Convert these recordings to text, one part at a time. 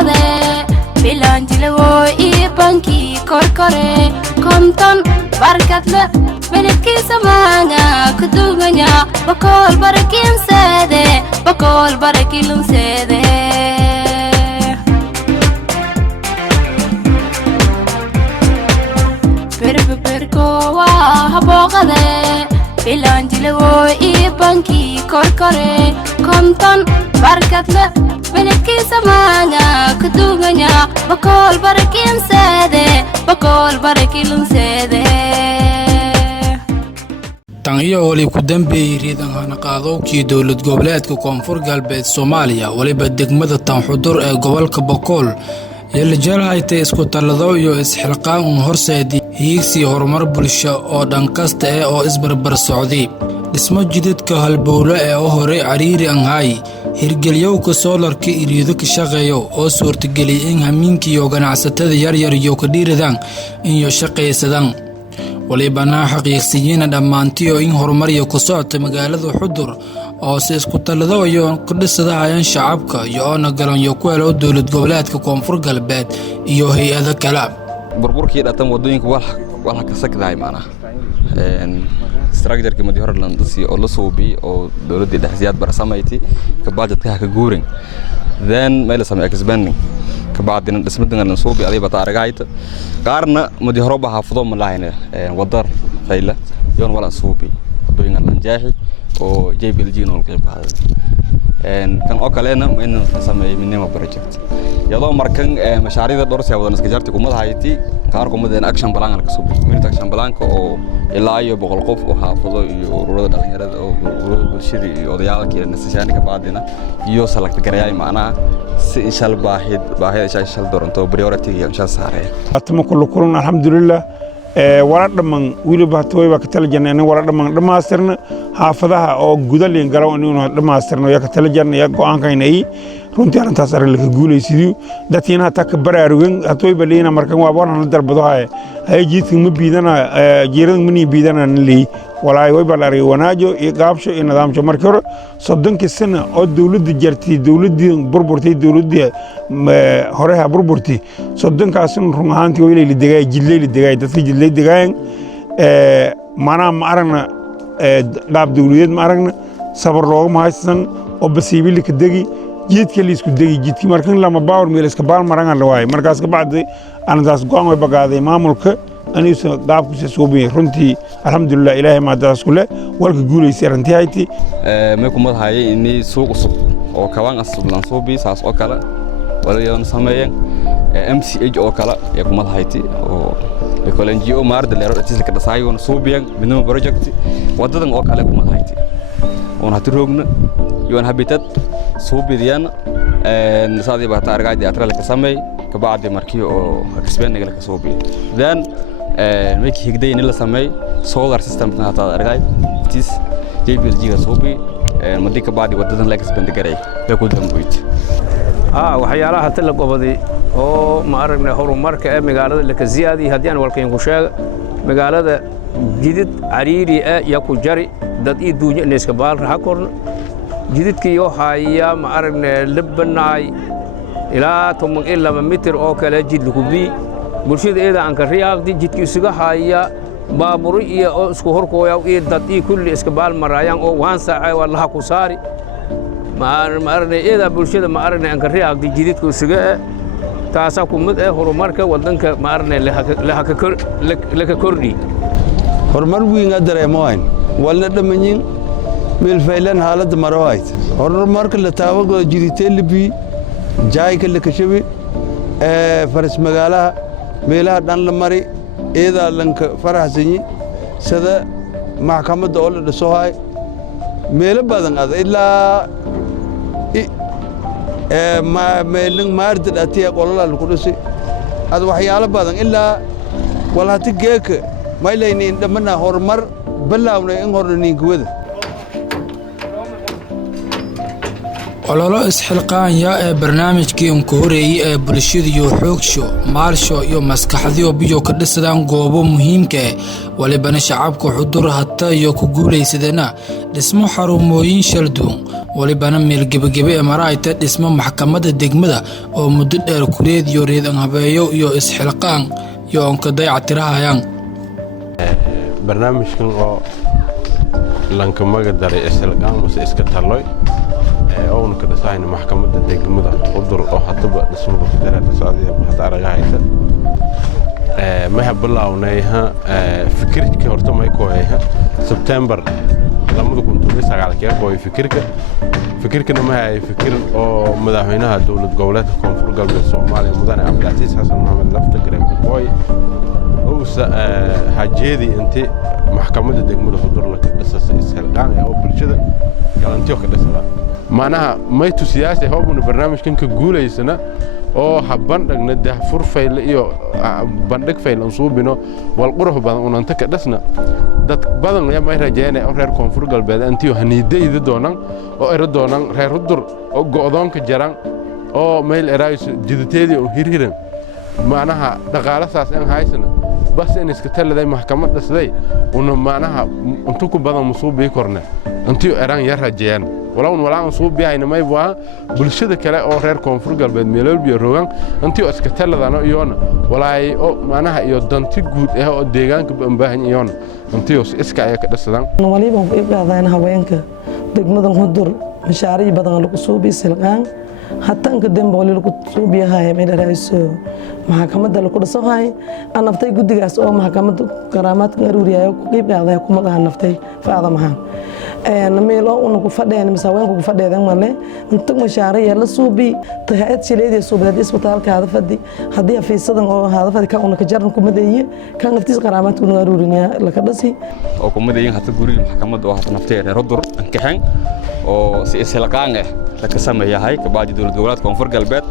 habogade bilanjilwo ibanki korkore konton barkadle beledkiisa maanga kuduganya bakol barakin seede berberko waa habogade bilanjilwo ibanki korkore konton barkadle beledkiisa maanga kuduganya bakol barakin seede tan iyo wali ku dambeeyay riidan hana qaadowkii dowlad goboleedka koonfur galbeed Soomaaliya waliba degmada Tanxudur ee gobolka Boqol yalla jaraaytay isku talado iyo isxilqaan horseedi hiigsi horumar bulsho oo dhan kasta oo isbarbar socday dhismo jidadka halbowle ee hore cariiri anhay hirgeliyowka solarka iriido ka shaqeeyo oo suurtageliyay in hamiinki iyo ganacsatada yaryar iyo ka dhiiradaan in shaqaysadaan walibana xaqiiqsiina dhamaantii in horumar iyo ku socota magaalada Xudur oo si isku talado iyo ku dhisadayaan shacabka iyo galan iyo ku helo dowlad goboleedka koonfur galbeed iyo hay'ado kale burburkii dhatan wadooyinka waxa ka sagday maana structure-ka madi hore landasi oo la suubi oo dowladda dhexsiyaad barasamayti ka baadadka ka guurin then meel samay expanding ka baadina dhismadan la suubi adiga taarigayta qaarna madi hore baa xaafado ma lahayn wadar fayla yoon wala suubi wadooyinka lanjaaxi oo JBLG nool qeyb qaaday kan oo kaleena in sameeyay minima project yadoo markan mashaariicda dhowr saawadan iska jartay kumada hayti qaar kumada action plan ka soo minta action plan oo ilaa iyo 100 qof oo xaafado iyo ururada dhalinyarada oo ururada bulshada iyo odayaalka nasashaani ka baadina iyo select gareeyay macnaha si inshal baahida shal doranto priority insha saaraya atma kullu alhamdulillah wala dhaman wiliba tooy ba ka talajanay wala dhaman dhamaastirna xaafadaha oo gudalin garaw inuu dhamaastirno ya ka talajanay go'aankaynay runtii arintaas arin laga guulaysiyo dadkiina ta ka baraarugan atooy baleena markan waa baan darbado hay jiidka ma biidana jiiran mani biidana li walaay way balaari wanaajo iyo qaabsho iyo nidaamka markii hore 30 sano oo dawladda jartay dawladii burburtay dawladii hore ha burburtay 30 kaasna run ahaantii way la degay dadkii jidley degayn mana ma aragna qaab dawladeed ma aragna sabar looga mahaysan oo basiibil ka degi jidka la isku degi jidkii markan lama baawr meel iska baal maran la waay markaas ka bacdi anadaas go'aan way bagaaday maamulka أنيس قاب كسبوبي رنتي الحمد لله إلهي ما درس كله والك جولي سيرنتي هايتي ما يكون هاي إني سوق صب أو كمان الصب لانصوبي ساس أكلا ولا يوم سماين MCH أو كلا يكون هايتي أو يكون NGO مارد اللي رأيت لك الدساي ونصوبيان منهم بروجكت وددن أو كلا يكون هايتي ونهترهمنا يوم هبيتت صوبي ديانا نصادي بحتارجع دي أترى لك سماي كبعد مركي أو كسبان نقول لك صوبي then ميك هيكدي نلا سماي solar system نهتا أرجع تيس JBLG صوبي مديك بعد وددن لك سبان دقري يكون دم بيت waxyaalaha tala gobadi oo ma aragnay horumarka ee magaalada la ka ziyaadi hadii aan walkeen ku sheeg magaalada jidid cariiri ya ku jari dad ii duunya iska baal raha korn jididkii oo haya ma aragnay libnaay ilaa 12 mitir oo kala jid lagu bi bulshada eeda aan ka riyaaqdi jidkii isuga haya baabur iyo oo isku horkooya iyo dad ii kulli iska baal marayaan oo waan saacay wallaha ku saari ma aragnay eeda bulshada ma aragnay aan ka riyaaqdi jididku isuga taasa ku mid ah horumarka wadanka ma aragnay la ka kordhi horumar weyn dareemoyn walna dhamanyin meel faylan xaalada marawayd horumarka la taawado jiditay libi jaayka la kashabi faras magaalaha meelaha dhan la mari eeda lanka faraxsani sida maxkamadda oo la dhiso hay meelo badan ilaa ma meelin maartid atiya qolala lagu dhisay ad waxyaalo badan ilaa walhati geeka maylaynin dhamana horumar bilaawna in horninkooda ololo isxilqaanya ee barnaamijkii unka horeeyay ee bulshada iyo xoogsho maalsho iyo maskaxdiyo biyo ka dhisadaan goobo muhiimka ah walibana shacabka xudur hata iyo ku guulaysadana dhismo xarumooyin shalduun walibana meel gebagebe ee maraayta dhismo maxkamadda degmada oo muddo dheer kuleed iyo reedan habeeyo iyo isxilqaan iyo onka dayactirahayaan barnaamijkan oo lanka maga daray isxilqaan mase iska taloy oo ka dhisayna maxkamadda degmada xudur oo hadaba dhismada federaalka Soomaaliya bahda aragayta ma hablawnayha fikirka horta ma kooyah September 2019 kooy fikirkana ma hay fikir oo madaxweynaha dawlad goboleedka koonfur galbeed Soomaaliya mudane Cabdilcasiis Xasan Maxamed Laftagreen kooy oo hajeedi intii maxkamadda degmada xudur la dhisay isxilqaan oo bulshada galantiyo ka dhisay معناها ما يتوسياسي هو من برنامج كان كقولة سنة أو هبندق ده فور فيل إيو بندق فيل أنصوبينه والقرح بدن أنتك دسنا ده بدن يا ما يرجعنا أو غير كونفور قلب أنتيو هنيدة إذا دونان أو إرد دونان غير هدر أو قاضان كجران أو ميل إرايس جدتي أو هيرهرن معناها دقالة ساس إن هاي سنة بس إن إسكتل ده محكمة دسلي وإنه معناها أنتوكم بدن مصوب بيكورنا أنتيو إيران يرجعنا ولا نصوب بها إنما يبغى بالشدة كلا أو غير كونفور قلبي ميلول بيروان أنتي أسكتلا ذا نويون ولا أو معناها يودن تجود إيه أو ديجان كبنبهن يون أنتي إسكا يا كده سلام. نوالي بيبقى ذا إنها وينك دقمة هدر مشاري بدن لك صوبي سلقان حتى إنك دم بقولي لك صوبي هاي ميل رئيس محكمة دلك كده صهاي أنا نفتي جد جالس أو محكمة كرامات غيرورية وكيبقى ذا يكون مذا نفتي فهذا مهم. نميلو ونكو فدين مساوين كو فدين مالي انتو مشاريع لا سوبي تهايت شيليدي سوبي اسبيتالك هذا فدي هدي في صدن او هذا فدي كان كجرن كمديه كان نفتيس قرامات كو غارورينيا لا كدسي oo kumadayeen hata guriga maxkamadda oo hata nafteer rodur ankaxan oo si islaqaan ah la ka sameeyahay ka baadi dawlad goboleedka koonfur galbeed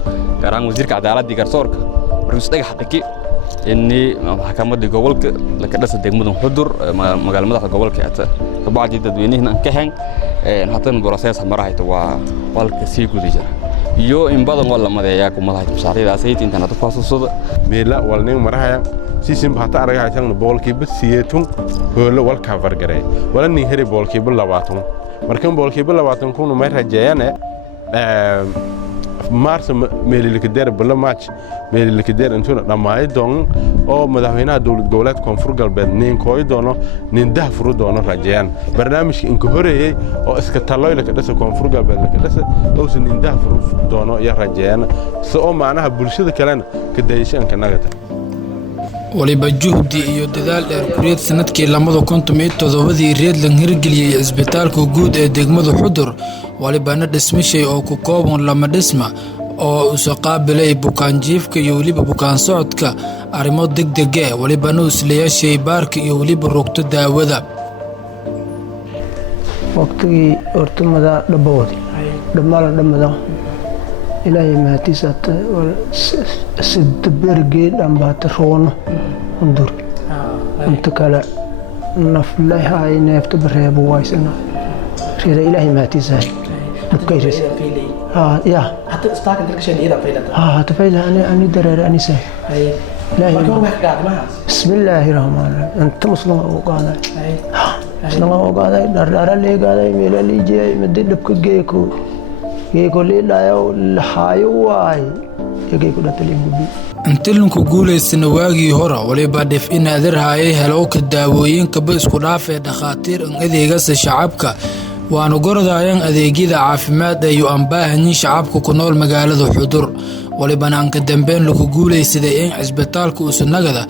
garaan wasiirka cadaaladda garsoorka markuu dhagax dhaki inni maxkamadda gobolka la ka dhasay degmada xudur magaalada madaxda gobolka hata ka baadi dadweynaha ankaxan hatan process marahayta waa walka sii gudijaa iyo in badan wala madeeyaa ku madaxda mashaariicdaas ay inta nadu faasasada meela walnay marahaya si simba hata aragaytan boolkiiba siyeetun hoolo wal cover garay wala nin heri boolkiiba 20 markan boolkiiba 20 kun ma rajeeyane mars meelilka deer bala match meelilka deer intuna dhamaay doon oo madaxweynaha dawlad goboleedka koonfur galbeed nin kooy doono nin dahfuru doono rajeeyaan barnaamijka inka horeeyay oo iska talooy la ka dhasay koonfur galbeed la ka dhasay oo nin dahfuru doono ya rajeeyaan soo macnaha bulshada kalena ka dayshanka nagata waliba juhdi iyo dadaal dheer kureed sanadkii 2017 reed lan hirgeliyay isbitaalka guud ee degmada xudur walibana dhismishay oo ku kooban lama dhisma oo u qaabilay bukaan jiifka iyo waliba bukaan socodka arrimo degdeg ah walibana isleeyashay baarka iyo waliba rogto daawada waqtigii hortumada dhabood dhamada ilaahay mahatiisat sidbergeed ambaat roono undur inta kale naflaha neefta bareebo waysana reeda ilaahay mahatiisay dubkayres ya hatta istaakan dalka shan iyada faylata hatta fayla ani dareer ani say ilaahay bismillaahir rahmaanir rahiim anta muslim oo qaada isna oo qaada dardara leegaaday meela liijay mid dibka geeko geeko leedayo lahayo waay geeko dhatalin gubi intilinku guuleysana waagii hore waliba dhif in adeerhaayay helowka daawooyinka ba isku dhaafay dhakhaatiir in adeegasa shacabka waanu gorodayaan adeegyada caafimaad ay u ambaahanyiin shacabka ku nool magaalada xudur walibana anka dambeyn lagu guuleysaday in cisbitaalka usanagada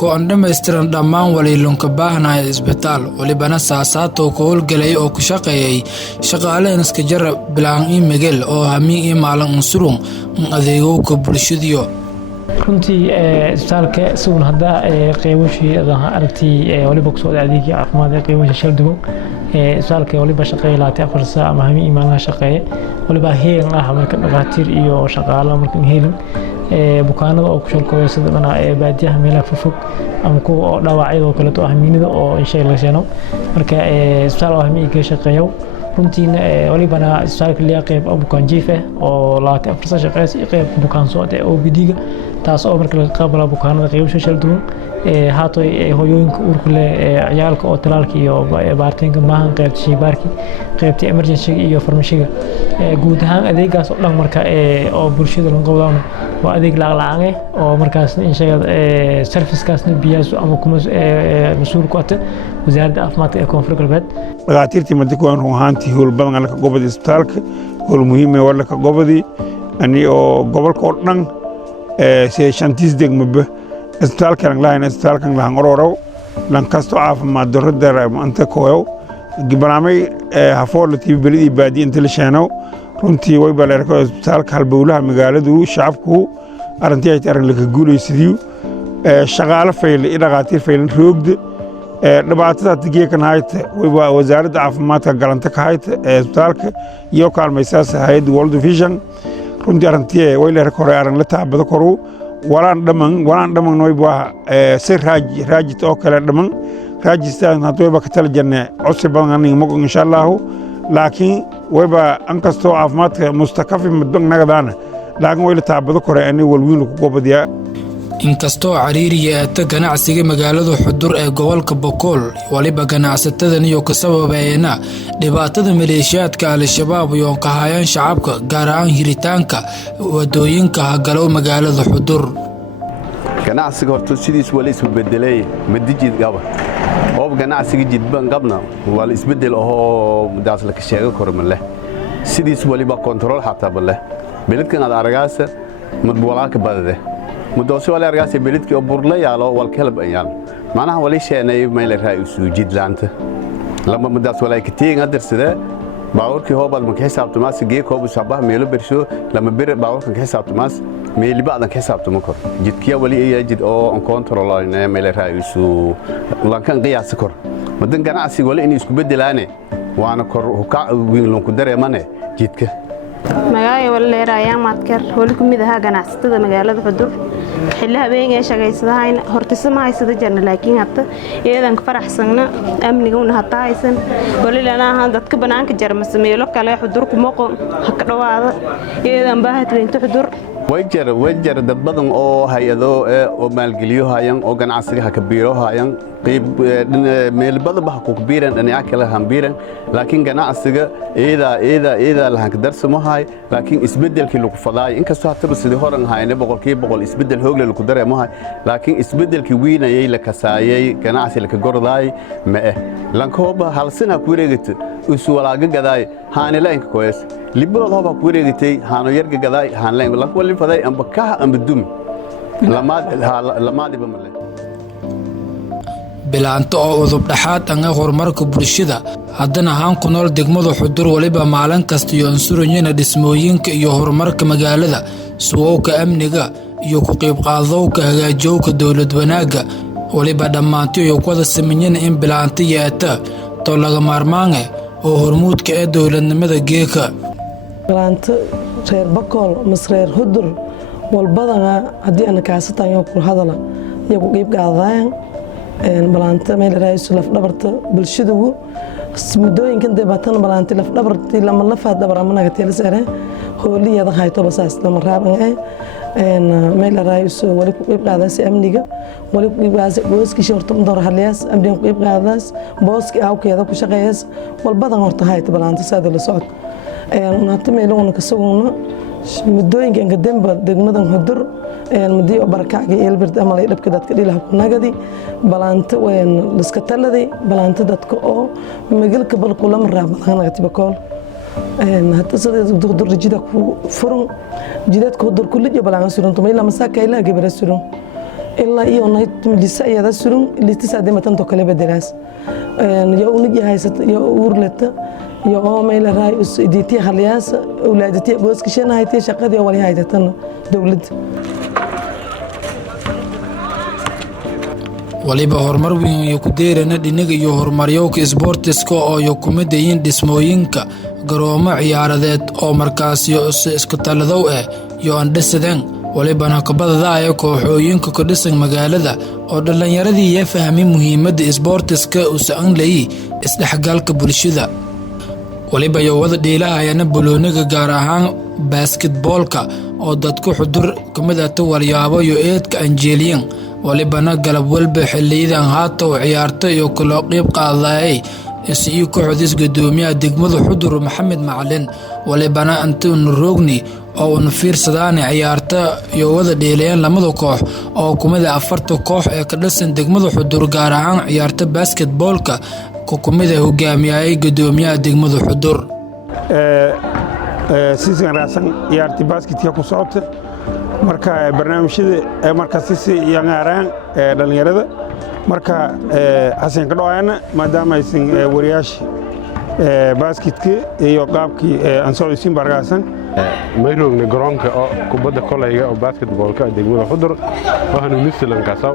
ko aan dhammaystiran dhammaan waliilunka baahnaya isbitaal walibana saasaatoo ka howlgalay oo ku shaqeeyay shaqaale iska jara bilaan ii migel oo hamiin ii maalin unsurun in adeegowka bulshadiyo runtii isbitaalka suun hadda qeybashii aragtii waliba ku soo adeegay caafimaad ee qeybasha shaldugo isbitaalka waliba shaqeey laatay 4 saac ama hamiin iimaanka shaqeey waliba heegan ah marka dhaqaatiir iyo shaqaale marka heelin bukaanada oo ku shaqeeyo sidana baadiyaha meelaha fog ama kuwa dhaawacyada kale oo hamiinada oo insha Allah sheeno marka isbitaal oo hamiin ka shaqeeyo runtiina walibana isbitaalka liya qayb bukaan jiif ah oo 24 shaqeys qayb bukaan socda oo bidiga taas oo marka laga qaabala bukaanada qaybsho shal duwan haatay hooyooyinka uurka leh ciyaalka oo talaalka iyo baaritaanka maahan qaybta shaybaarki qaybta emergency iyo farmashiga guud ahaan adeegaas oo dhan marka oo bulshada lagu qabdaan waa adeeg lacag oo markaas in shaqada servicekaasna biyaas ama kuma mas'uul ku ah wasaaradda caafimaadka ee Koonfur Galbeed dhaqaatiirtii madku aan ruuxaantii howl badan la ka gobadi isbitaalka howl muhiim ah wala ka gobadi ani oo gobolka oo dhan si shantiis degmaba isbitaalkan lahayn ororow lan kasto caafimaad darro dareemo anta kooyow gibaramay hafool tii balidi baadi inta la sheeno runtii way baleerka isbitaalka halbowlaha magaaladu shacabku arintii ay taran la guuleysidiyo shaqaale fayl dhaqaatiir fayl roogda dhibaatada tigeekan hayta way wasaaradda caafimaadka galanta ka hayta isbitaalka iyo kaalmaysaas hay'adda World Vision runtii arintii way leerka hore arin la taabada koru walaan dhaman nooy baa si raajit oo kale dhaman raajistaan hadoo ba ka tala janne cusub badan aniga ma insha Allah laakiin wayba an kasto caafimaadka mustakafi madban nagadaana laakiin way la taabado kore ani walwiin ku gobadiya inkastoo cariiriga aata ganacsiga magaalada Xudur ee gobolka Boqol waliba ganacsatadan iyo ka sababayna dhibaatada maleeshiyaadka al-shabaab iyo ka hayaan shacabka gaar ahaan hiritaanka wadooyinka galow magaalada Xudur ganacsiga horta sidiis wali isku bedelay madijid gaba oo ganacsiga jidban qabna wal isbedel oo mudaas la ka sheego kormale sidiis waliba control xataa bale beledkan aad aragaasa madbuulaaka badade mudoosi wala argaasay beledkii oo burla yaalo wal kalab ayaan macnaha wali sheenay meel raayusu jidlaanta lama mudaas wala ka tiin adersada baawrkii hoobad ma ka xisaabto maas gee koob sabah meelo bersho lama bir baawrka ka xisaabto maas meel baadan ka xisaabto ma kor jidkiya wali ay jid oo on control ay meel raayusu lankan qiyaas kor madan ganacsi wali in isku bedelaane waana kor ka wiin loo ku dareemane jidka magaalada wala leerayaan maadkar wali kumid aha ganacsatada magaalada Xudur xilli habeenay shaqaysadaan hortisa ma haysada jarna laakiin hadda iyadan faraxsana amniga una hataysan wali lana dadka banaanka jarma sameelo kale Xudur kuma qoon ka dhawaada iyadan baahatweynta Xudur wajjar dad badan oo hay'ado oo maalgeliyo hayaan oo ganacsiga ka biiro hayaan qayb meel badan ku biiran dhinaca kale hambiiran laakiin ganacsiga eeda la hanka darsamo hay laakiin isbedelkii lagu faday inkastoo hatta sidii horan hayna boqolkiiba isbedel hoog la ku dareemo hay laakiin isbedelkii weynayay la kasaayay ganacsi la ka gorday ma lankooba hal sana ku wareegto isu walaaga gaday haana la inka koos libro hooba ku wareegtay haano yarga gaday haan la la wali faday amba ka amba dum lamaad bamale bilaanto oo udub dhaxaad anga horumarka bulshada haddana haan ku nool degmada Xudur waliba maalin kasta iyo ansuriyana dhismooyinka iyo horumarka magaalada suuqa amniga iyo ku qayb qaadowga hagaajowga dawlad wanaaga waliba dhamaantii iyo wada sameeyeen in bilaanto yeeta to laga maarmaan oo hormuudka ee dawladnimada geeka bilaanto reer Boqol masreer Xudur walbadana hadii aan kaasatayo ku hadala iyagu qayb qaadayaan bilaanto meel raayis laf dhabarta bulshadu mudooyinkan deebatan bilaanto laf dhabartii lama lafaad dhabar amanaga teelsare hooliyada hayto basaas lama raaban meel raayis wali ku qayb qaadaas amniga wali ku qayb qaadaas booski shorto door haliyas amniga ku qayb qaadaas booski awkeeda ku shaqeeyas walbadan horta hayto bilaanto saad la socod naata meel oo ka sugno mudooyinkan gadamba degmadan Xudur mudii barakaacay eelbird ama ay dhabka dadka dhilaha ku nagadi balaanta ween iska taladay balaanta dadka oo magalka bal kula maraabadan naga tibakool hatta sidoo Xudur jida ku furan jidadka Xudur kulli balaan suran tumay lama saaka ila gabara suran illa iyo nayt milisa ayada suran ilaa sadematan to kale bedelaas iyo unigi haysat iyo uurlata iyo meel raayis iditi haliyas awlaadati booska shanaaytay shaqadii wali haydatan dawladda waliba horumar weyn iyo ku deerana dhinaga iyo horumaryowka isboortiska oo ay ku midayin dhismooyinka garoomo ciyaaradeed oo markaasi isku taladow iyo andhasadeen walibana kabadada ay kooxooyinka ka dhisan magaalada oo dhalinyaradii ay fahmeen muhiimadda isboortiska u saameeyay isdhexgalka bulshada waliba iyo wada dheelahayana balooniga gaar ahaan basketballka oo dadku xudur kamid ah walyaabo iyo eedka anjeeliyan walibana galab walba xilliyadan haata oo ciyaarta iyo kala qayb qaaday isii kooxdiis gudoomiyaha degmada Xudur Maxamed Macalin walibana antuu roogni oo fiirsadaan ciyaarta iyo wada dheelayaan lamada koox oo kumida 4 koox ee ka dhisan degmada Xudur gaar ahaan ciyaarta basketballka kumida hogaamiyay gudoomiyaha degmada Xudur siisan raasan ciyaarta basketka ku socota marka barnaamijyada marka si yaangaraan dhalinyarada marka xasan ka dhawaana maadaama aysan wariyaashi basketka iyo qaabkii aan soo isin bargaasan mayroogna garoonka oo kubadda kolayga oo basketballka degmada Xudur waxaanu nislan kasaw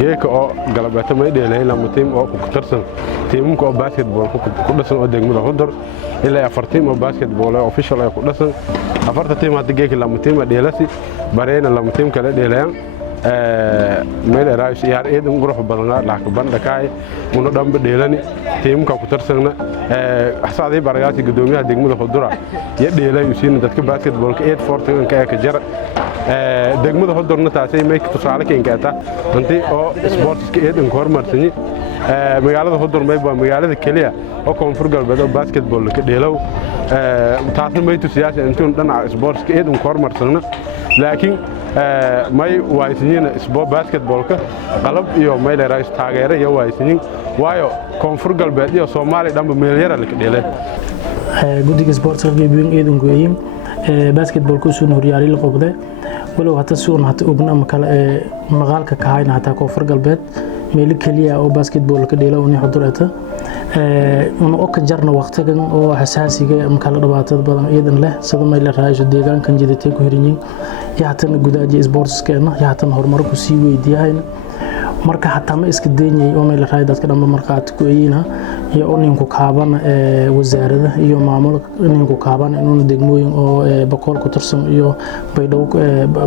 geeka oo galabta may dheelay lama team oo ku tarsan teamka oo basketball ku dhasan oo degmada Xudur ilaa 4 team oo basketball oo official ay ku dhasan 4 team hadda geeka lama team dheelasi bareena lama team kala dheelayaan meel raayis ciyaar eed ugu ruux badan laakiin bandhakaay una dhanba dheelani teamka ku tarsana xasaadii baragaasi gudoomiyaha degmada Xudur iyo dheelay usiin dadka basketballka 8-4 ka jira degmada Xudurna taasay may tusaale ka inkaata intii oo sportska eedan hormartay magaalada Xudur may baa magaalada kaliya oo koonfur galbeed oo basketball ka dheelow taasna may tusiyaasay intii dhinaca sportska eedan hormartayna laakiin may waaysiin basketballka qalab iyo may leeyahay taageero iyo waaysiin waayo koonfur galbeed iyo Soomaali dhanba meel yar la ka dheelay guddiga sportska gebiin eedan gooyeen basketballku soo horyaari la qabday walow hata soo hata ogna kala maqaalka ka hayna hata koonfur galbeed meel kaliya oo basketball ka dheelo oo Xudurata oo ka jarna waqtigan oo xasaasiga ama kala dhibaatada badan eedan leh sida may la raayo deegaankan jiditay ku hirinyin yaatan gudaaji sportskeena yaatan horumar ku sii weydiiyeen marka hataa ma iska deeynay oo may la raayo dadka dhanba markaad ku eeyina iyo ninku kaaban wasaaradda iyo maamulka ninku kaaban inuu degmooyin oo boqol ku tirsan iyo baydhow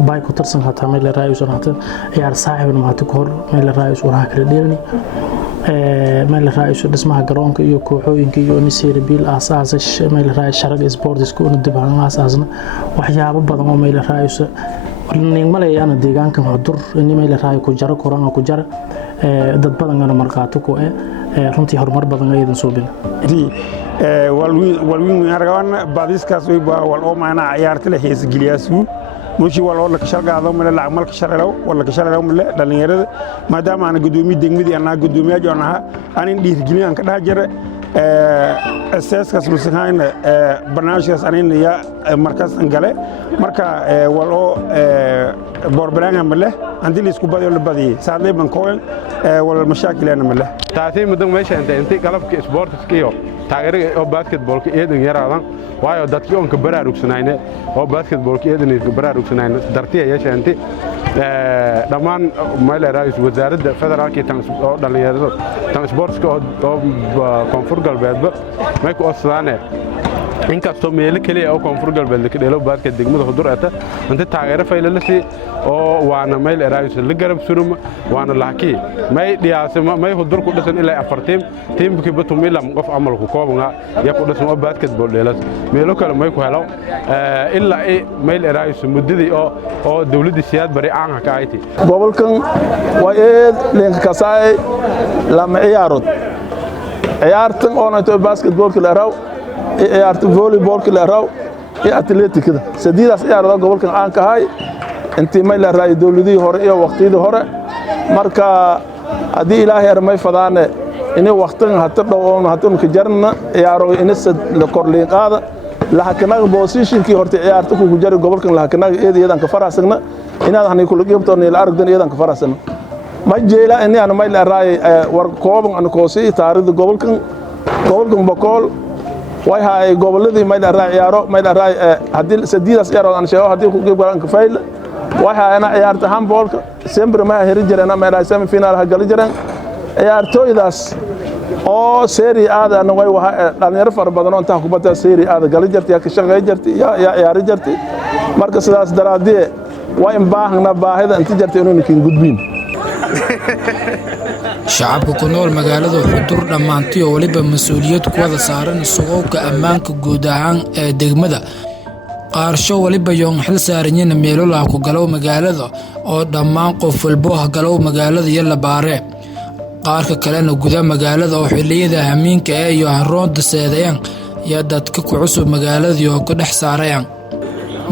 bay ku tirsan hataa may la raayo sanata ciyaar saaxiibna ma hata hor may la raayo waxa kala dheelani may la raayo dhismaha garoonka iyo kooxooyinka iyo nisir bil asaas may la raayo sharci sports ku dibaan asaasna waxyaabo badan oo may la raayo nin maleeyana deegaanka Xudur in may la raayo ku jaro korona ku jara dad badan oo marqaato ku runtii horumar badan ay soo bin walwiin argaana baadiskaas way baa wal oo maana ciyaarta la hees giliyaasu mushi wal oo la shaqaado meel la amal ka shaqeeyo wala ka shaqeeyo meel dhalinyarada maadaama aan gudoomiye degmada ana gudoomiye joonaha aan dhiirgelin ka dhaajare أساسكاس مسكين برنامجكاس أنا يا مركز إنجلي مركا والله بربرانة مله عندي لي سكوبادي ولا بدي ساعدني بنكوين ولا المشاكل أنا مله. تعرفين مدن ماشي أنت قلب كسبورت كيو تغير أو باسكتبول كيد يراdan waayo dadkii on ka baraarugsanayna oo basketball keedin ka baraarugsanayna dartiya yeeshay intii dhamaan meelaha wasaaradda federaalka oo dhalinyarada transportka oo koonfur galbeedba may ku osdaane inkastoo meel kaliya oo koonfur galbeed ka dheelo basket degmada Xudur inta taageero faylasi oo waana meel eraayis la garab surum waana laaki may dhiyaasma may Xudur ku dhasan ilaa 4 teamkii batumila qof amal ku koobna ya ku dhasan oo basketball dheelas meelo kale may ku helo ilaa ay meel eraayis mudadii oo dawladda siyaad bari aan ka ayti gobolkan waa ee leenka ka saay lama ciyaartan oo nato basketball la raaw ciyaarta volleyball la raaw iyo atleticada sadiidaas ciyaarada gobolkan aan ka hay intii may la raay dawladii hore iyo waqtiyada hore marka hadii ilaahay armay fadaane inay waqtigan hata dhawoon hata ka jarna ciyaaro inasad la korleen qaada la hakanaga positionkii horta ciyaarta ku jari gobolkan la hakanaga eedayadan ka faraasagna inaad hanay kula geebtoon ila aragdan eedan ka faraasana ma jeela in aan may la raay war kooban aan koosay taariikhda gobolkan boqol way hay goboladii may la raay ciyaaro may la raay hadii sadiidaas ciyaaro aan sheego hadii ku geeb garan ka fayl way hayna ciyaarta handballka sempre ma heri jirana ma la semi final ha gal jiraan ciyaartooydaas oo serie aad aan way waxa dhalinyaro far badan oo inta kubadda serie aad gal jirtay ka shaqeey jirtay ya ciyaari jirtay marka sidaas daraadii way in baahna baahida inta jirtay inuu kin gudbin shacabka ku nool magaalada Xudur dhamaantii oo waliba mas'uuliyad ku wada saaran sugowga ammaanka guud ahaan ee degmada qaarsho waliba yoon xil saaranyiin meelo la ku galo magaalada oo dhammaan qof walbo galo magaalada iyo la baare qaarka kalena gudaha magaalada oo xilliyada hamiinka iyo haroonta seedayaan iyo dadka ku cusub magaalada iyo ku dhex saarayaan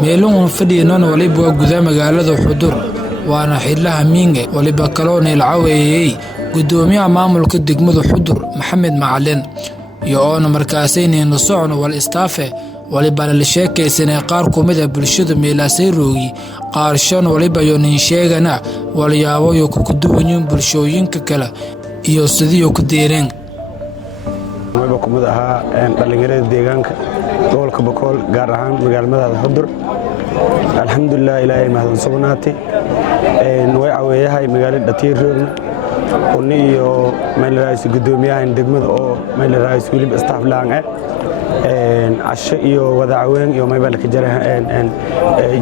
meeluhu fadhiyaan waliba gudaha magaalada Xudur waana xillaha hamiinga waliba kaloona ilaaweeyay gudoomiyaha maamulka degmada Xudur Maxamed Macalin iyo oo markaasayna socon wal istaafe waliba la sheekaysanay qaar kumid ah bulshada meelaasay roogi qaarshan waliba yoon sheegana waliyaabo iyo ku duwanyin bulshooyinka kale iyo sidii ku deereen waliba kumid aha dhalinyarada deegaanka gobolka Boqol gaar ahaan magaalada Xudur alxamdulillah ilaahay mahad sugnaatay way caweeyahay magaalada Dhatiirroogna iyo meel raayis gudoomiyaha degmada oo meel raayis waliba staff laan عشا iyo wada caawin iyo may balka jarahan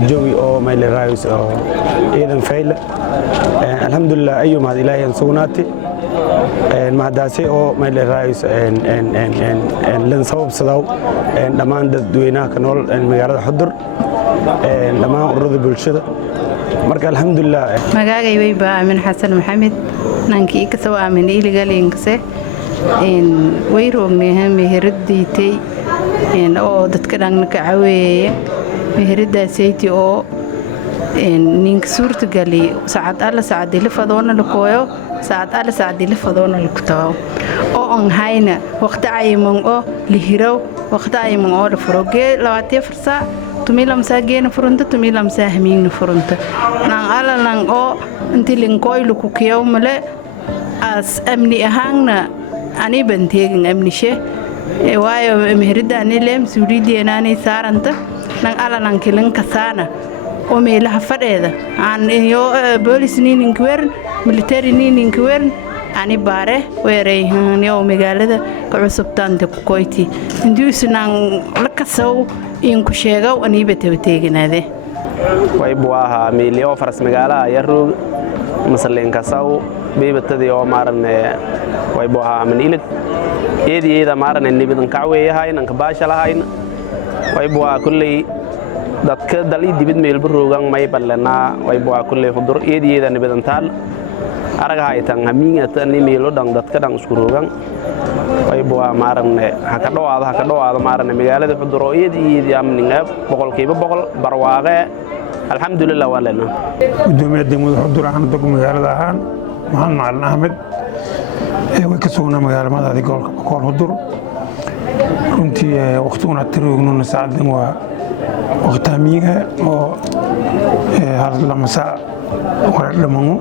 jowi oo may la raayis oo iidan fayl alxamdulillah ayu mahad ilaahay sugnaati mahadaasay oo may la raayis lan sabab sadaw dhamaan dadweynaha ka nool magaalada Xudur dhamaan ururada bulshada marka alxamdulillah magacay way baa Aamin Xasan Maxamed nankii ka soo aamin iligalinkasse way roognahay meheradiitay oo dadka dhanna ka caweeyay meheradaasaytii oo ninka suurta gali saacad la fadoona la kooyo saacad la fadoona la kutaw oo aan hayna waqti ayman oo la hiro waqti ayman oo la furogee 24 saac tumilam saageen furunta tumilam saahmiin furunta nan alalan oo intii linkoy lu ku kiyo male as amni ahaanna ani banteegin amnishe waayo meheradaani leem suuliideenaani saaranta nan alalan kilan kasaana oo meelaha fadheeda aan iyo boolis nininkwern military nininkwern ani baare weerayhan iyo magaalada ka cusubtaanta ku koyti induusnaan la kasaw in ku sheegaw aniiba tabateeginaade way buaha meelio faras magaalada yaroog masaleen kasaw beebatadii oo maaran way buaha man ilig eediyada maaran nibadan kacweeyahay nan ka baasha lahayn way buaha kulli dadka dalii dibid meel baroogan may balana way buaha kulli Xudur eediyada nibadan taal araga haytan hamiinga ni meelo dhan dadka dhan isku roogan way buaha maaran ha ka dhawaado maaran magaalada Xudur oo eediyada amniga boqolkiiba boqol barwaaqe alxamdulillah walana gudoomiyaha degmada Xudur aan dadku magaalada ahaan Maxamed Macalin Ahmed way ka sugnaa magaalada gobolka Boqol Xudur runtii waqtiguna tiroogno saacadan waa waqti amiiga oo hal lama saac wara dhamango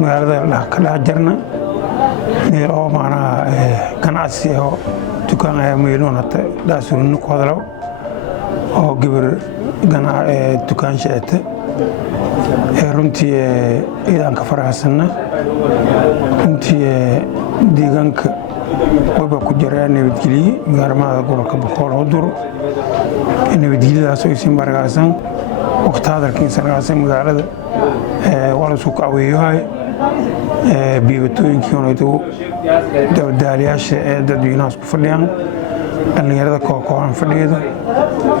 magaalada kala jarna meel oo macnaha ganacsi oo dukaan ay meeloon hata daasurin ku hadalo oo gabar dukaan sheete runtii idan ka faraxsanna runtii deegaanka waba ku jiraan nabadgelyo magaalada gobolka Boqol Xudur nabadgelyadaas oo isin baragaasan waqti hadalkiin sanaasan magaalada wala soo kaaweeyahay biibatooyinkii oo dawladyaasha dadweynaha isku fadhiyaan dhalinyarada kooxan fadhiyada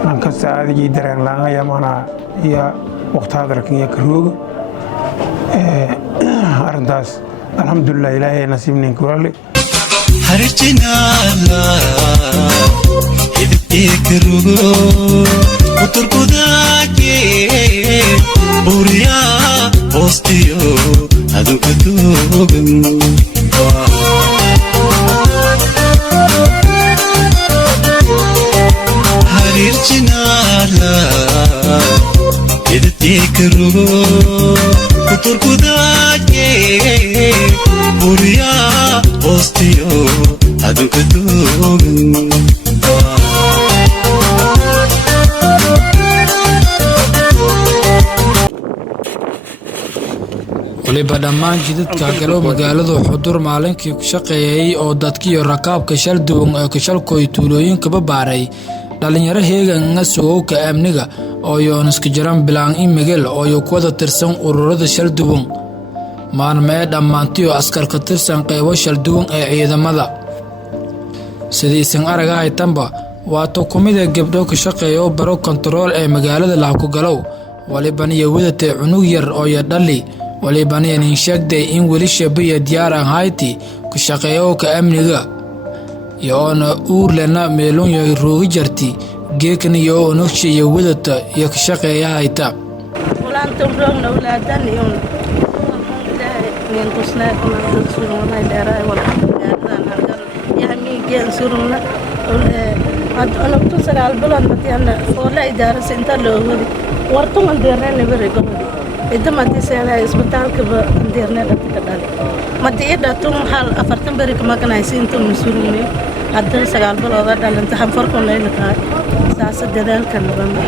dhanka saacadii dareen laanga yamana iyo waqti hadalkiin ya karooga arintaas alxamdulillah ilaahay nasiibneen kuwale harjinala idikerugo uturkudaake buriya hostiyo adukadogan harjinala idikerugo uturkudaake buriya hostiyo adukadogan waliba dhammaan jidadka galo magaalada Xudur maalinkii ku shaqeeyay oo dadkii rakaabka shal duwan oo ka shalkooy tuulooyinka baaray dhalinyaro heegan sugowka amniga oo yoon iska jiraan bilaan imigel oo ku wada tirsan ururada shal duwan maalmee dhammaantiyo askar ka tirsan qaybo shalduwan ee ciidamada sidiisan araga haytanba waa tukumida gabdho ka shaqeeyo baro kontarool ee magaalada Laakugalow walibaniya wadatay cunug yar oo ya dhali walibaniya nin sheegday in weli shabiya diyaar aan hayti ku shaqeeyo ka amniga yoona uurlena meelun yay roogi jarti geekani yoo naqshiya wadata iyo ka shaqeeya hayta walaantum roogna walaadan iyo kusnaa surumna dheeraa wala يعني سورنا أنا كنت سجال بلان بدينا فولا إدارة سنتر لوجود ورطوا من ديرنا نبرة قبل إذا ما تسأله إسبتال كب ديرنا دكتور ما تيجي توم حال أفرتم بريك ما كنا يسين توم سورنا هذا سجال بلان هذا لأن تهم فرقنا لين كار ساس الجدال كنا بنا.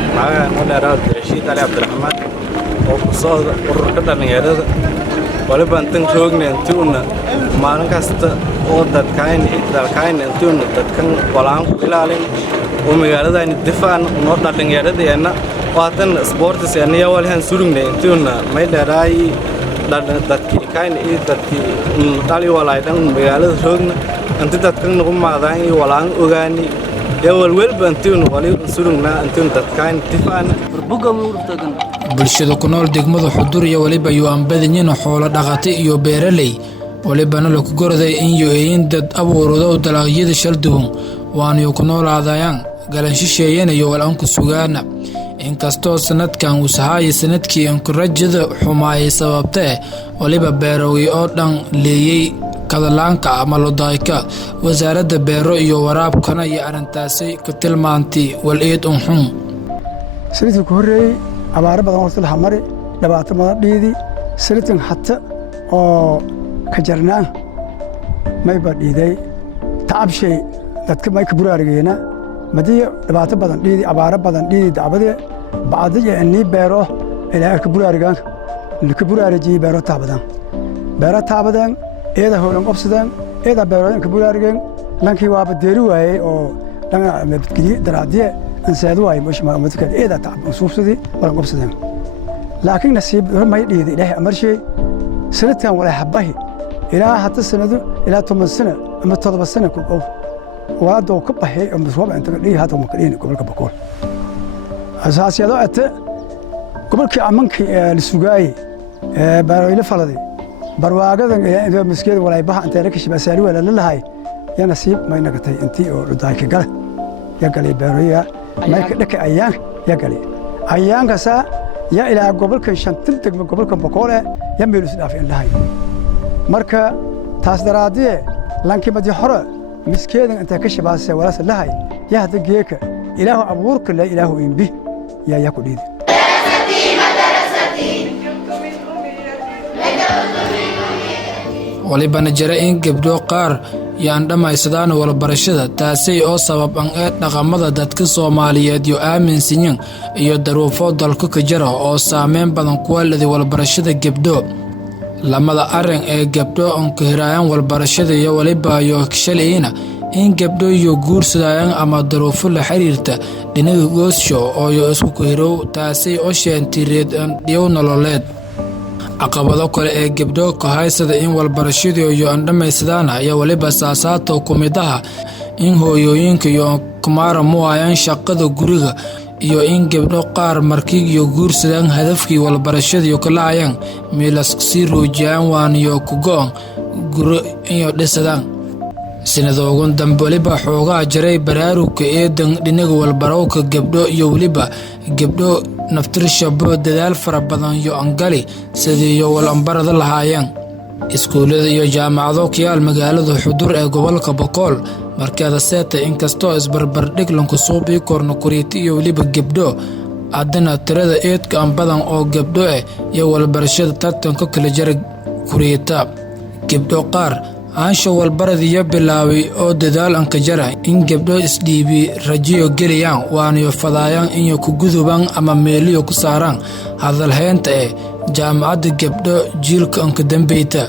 أنا راد رشيد علي عبد الرحمن وصاد وركض من هذا ولا بنتن شوقنا أنتونا ما نكست oo dadkaan intuun dadkan walaan ku ilaalin oo magaalada ay difaan oo dhalinyaradeena waatan sports ee walahan surugne intuun may dheeray dadkii kaan iyo dadkii tali walaadan magaalada joogna inta dadkan nagu maadaan iyo walaan ogaani walwalba intuun wali surugna intuun dadkaan difaan bulshada ku nool degmada Xudur iyo waliba iyo aan badanyeen xoolo dhaqatay iyo beeraley walibana la ku gorday in yooyin dad abuurado dalagyada shalduwan waan ku noolaadayaan galan shisheeyeen iyo walaan ku sugaana inkastoo sanadkan uu sahaay sanadkii aan ku rajada xumaayay sababtee waliba beerooyi oo dhan leeyay kadalaanka ama lodayka wasaaradda beero iyo waraabkana iyo arintaasay ku tilmaantay waleed xun sanadkii ku horeeyay abaar badan oo la xamari dhibaato ma dhiidi sanadkan hatta oo كجرنا ما يبدي تعب شيء dadka ma ka buraarigayna madii dhibaato badan dhidi abaaro badan dhidi dacbade baadiyay inni beero ilaa ka buraarigan ka buraariji beero taabadan eeda hoolan qabsadan eeda beero ka buraarigan lankii waa badeeri waayay oo dhanka mabadgeli daraadiye ansaad waayay mushma madka eeda taab suufsadi wala qabsadan laakiin nasiib ma dhidi ilaahay amarshi sanadkan wala habahi ilaa hatta sanadu ilaa 10 sano ama 7 sano ku qof waado ka baxay ama soo inta dhigi hada ma kadin gobolka Boqol asaasiyado ata gobolka amankii la sugaay baarayla faladay barwaaqadan ee miskiin walay baha inta la kashba saali wala lahaay ya nasiib ma nagatay intii oo rudaayka gal ya galay baaraya ma ka dhaka ayaan kasa ya ilaa gobolka shantin degmo gobolka Boqol ya meel isdhaafin lahaay marka taas daraadiye lankii madi hore miskeedan inta ka shabaasay walaas lahay ya hada geeka ilaahu abuurka la ilaahu inbi ya ku dhidi walibana jira in gabdho qaar yaan dhamaysadaan wala barashada taasay oo sabab aan dhaqamada dadka Soomaaliyeed iyo aaminsan iyo daruufo dalka ka jira oo saameyn badan ku leeyahay wala barashada gabdho lamada arin ee gabdho aan ka hirayaan wal barashada iyo waliba iyo kashaleeyna in gabdho iyo guursadayaan ama daruufo la xiriirta dhinaca goosho oo isku ku hiro taasay oo sheentireed dhiyo nololeed caqabado kale ee gabdho ka haysada in wal barashada iyo andhamaysadaan ayaa waliba saasato kumidaha in hooyooyinka iyo kumaara muayaan shaqada guriga iyo in gabdho qaar markii iyo guursadaan hadafkii wal barashada iyo kala ayaan meelas si roojaan waan iyo ku go'an guro iyo dhisadaan sanadoogan dambe waliba xoogaa jiray baraarugka ee dhinaca wal barowka gabdho iyo waliba gabdho naftirsha dadaal fara badan iyo angali sidii wal ambarada lahaayeen iskuulada iyo jaamacado ku yaal magaalada Xudur ee gobolka Boqol markada seeta inkastoo isbarbar dhig lanku soo bii korno kuriiti iyo waliba gabdho adana tirada eedka badan oo gabdho iyo wal barashada tartanka kala jaray kuriita gabdho qaar aansho wal baradiyo bilaaway oo dadaal an ka jara in gabdho isdhiibi rajiyo geliyaan waaniyo fadaayaan in ku gudubaan ama meeliyo ku saaraan hadal heenta jaamacada gabdho jiilka an ka dambeeyta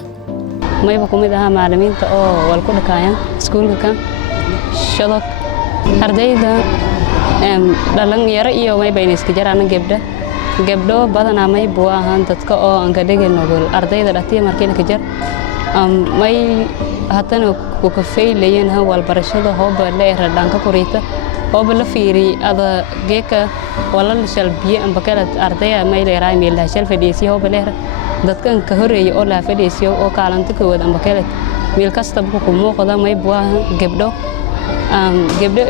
mayba kumid aha macallimiinta oo wal ku dhakayaan iskuulka shadok ardayda dhalan yara iyo mayba inay iska jaraan gabdho gabdho badanaa may buu ahaan dadka oo aan ka dhigin nugul ardayda dhatiya markii la jar may haddana ku ka faylayeen walbarashada hooba dheer dhanka kuriita hooba la fiiri ada geeka wala la shalbiye amba kala ardayda may leeyahay meel la shal fadhiisiyo hooba leer dadkan ka horeeyay oo la fadhiisiyo oo kaalanta koowad amba kala meel kasta ku muuqda may buu ahaan gabdho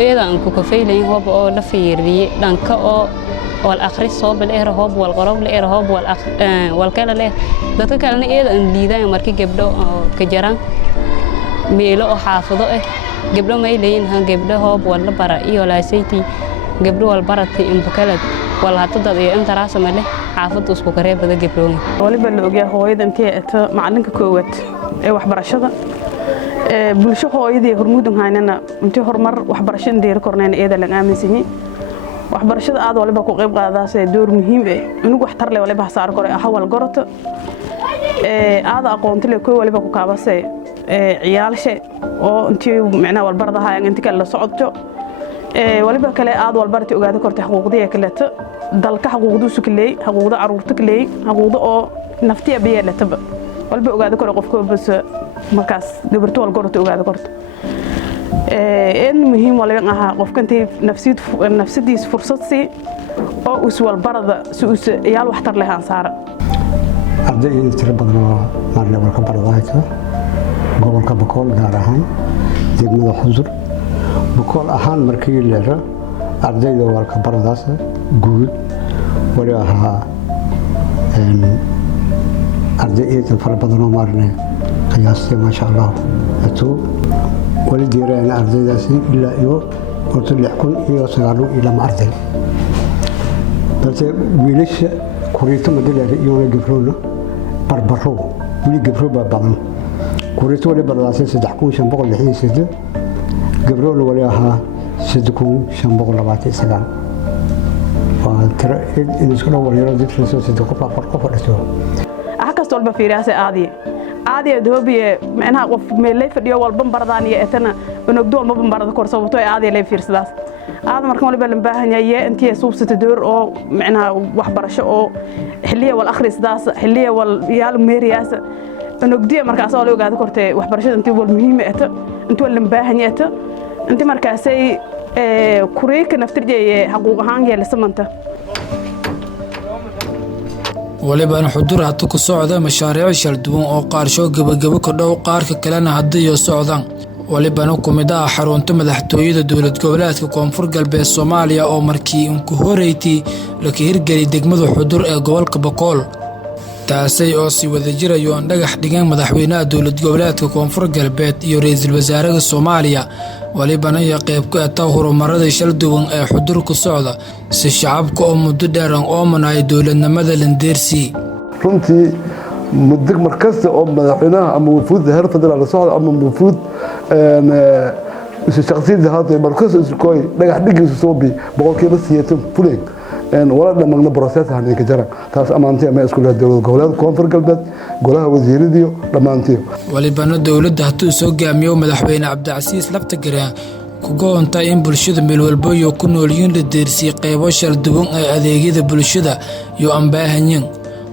iyada aan ku ka faylayn hooba oo la fiiri dhanka oo wal akhris soo baleer hoob wal qorob leer hoob wal kala leer dadka kalena iyada aan liidaan markii gabdho ka jaraan meelo oo xaafado gabdho may leeyihiin gabdho hoob wala bara iyo laasayti gabdho wal baratay in bakalad wala hatada iyo inta raasama leh xaafadu isku qareebada gabdho waliba la ogyahay hooyada intee ta macalinka koowad ee waxbarashada bulsho hooyadii hormuudin haynana intii horumar waxbarasho indeer korneen iyada la aaminsanyi waxbarashada aad waliba ku qayb qaadaysa door muhiim ah inuu wax tar leh waliba saar kore hawal goroto aad aqoonti leh koo waliba ku kaabasay ciyaalshe oo intii macna walbaradaha intii kala socodto waliba kale aad walbarti ogaada kortay xuquuqdiga kale dalka xuquuqdiisu kaleey xuquuqda caruurta kaleey xuquuqda oo naftiya beeylataba waliba ogaada kore qofka bas markaas gabarto wal goroto ogaada korto in muhiim waliba aha qofka intii nafsidiis fursad si oo uswal barada si yaal wax tar leh aan saara ardayda tiro badan oo marna walka baradayka gobolka Bakool gaar ahaan degmada Xudur Bakool ahaan markii la yiraahdo ardayda walka baradaas guud wali aha ardayda fara badan oo marna qiyaastii ma sha Allah ato wali diiraan ardaydaasi ilaa iyo 3,900 ila arday balse wiilasha kuriito madalada iyo gabdhoona barbaro wili gabdho badan kuriito wali baradaasi 3,568 gabdhoona wali ahaa 3,529 waa tira in isku dhaw yaro dadka soo sidoo qof fadhiyo akasto walba fiiraasay aadi doobiye macnaha qof meel lay fadhiyo walba baradaan iyo etana unugdo walba barada kor sababtoo aadi lay fiirsadaas aad markan waliba la baahan yahay intii suubsata door oo macnaha waxbarasho oo xilliye wal akhrisdaas xilliye wal yaal meeriyaas unugdiye markaas oo la ogaado kortay waxbarashada intii wal muhiim ah intii la baahan yahay intii markaasay kureeka naftirjeeye xuquuq ahaan yeelasmanta waliba xudur hada ku socda mashaariic shal duwan oo qaarsho gabagabo ka dhow qaarka kalena hadii socdaan waliba ku mid ah xarunta madaxtooyada dawlad goboleedka Koonfur Galbeed Soomaaliya oo markii ku horeeytay la hirgeliyay degmada Xudur ee gobolka Bakool taasay oo si wada jirayo dhagax dhigan madaxweynaha dawlad goboleedka Koonfur Galbeed iyo ra'iisul wasaaraha Soomaaliya waliba ay qayb ka tahay horumarada shal duwan ee Xudur ku socda si shacabka oo muddo dheer oo manay dawladnimada Landeersi runtii muddo markasta oo madaxweynaha ama wufuud heer federaal socda ama wufuud shakhsiyada hadda markas iskooy dhagax dhigiisu soo bi boqolkiiba 80 fuleen wala dhammaanna process ahaan ka jara taas amaantii ama isku leeyahay dawlad goboleed Koonfur Galbeed golaha wasiiradiyo dhamaantii waliba dawladda haduu soo gaamiyo madaxweyne Cabdicasiis Laftagareen ku goontay in bulshada meel walba iyo ku nool yihiin la deersii qaybo shal duwan ee adeegyada bulshada iyo aan baahanyin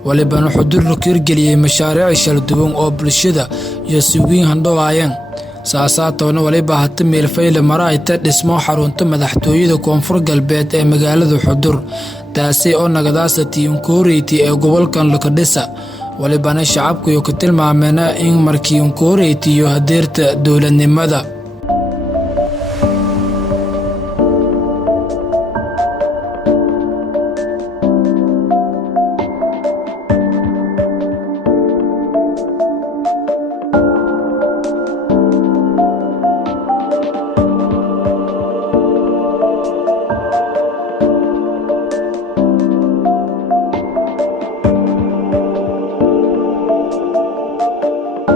waliba Xudur la hirgeliyay mashaariic shal duwan oo bulshada iyo suuqyada handhowaayeen saasaatoona waliba hata meel fayle maraayta dhismo xarunta madaxtooyada Koonfur Galbeed ee magaalada Xudur taasi oo nagadaasati in kooreeytay ee gobolkan la ka dhisa waliba shacabku iyo ka tilmaameen in markii in kooreeytay hadeerta dawladnimada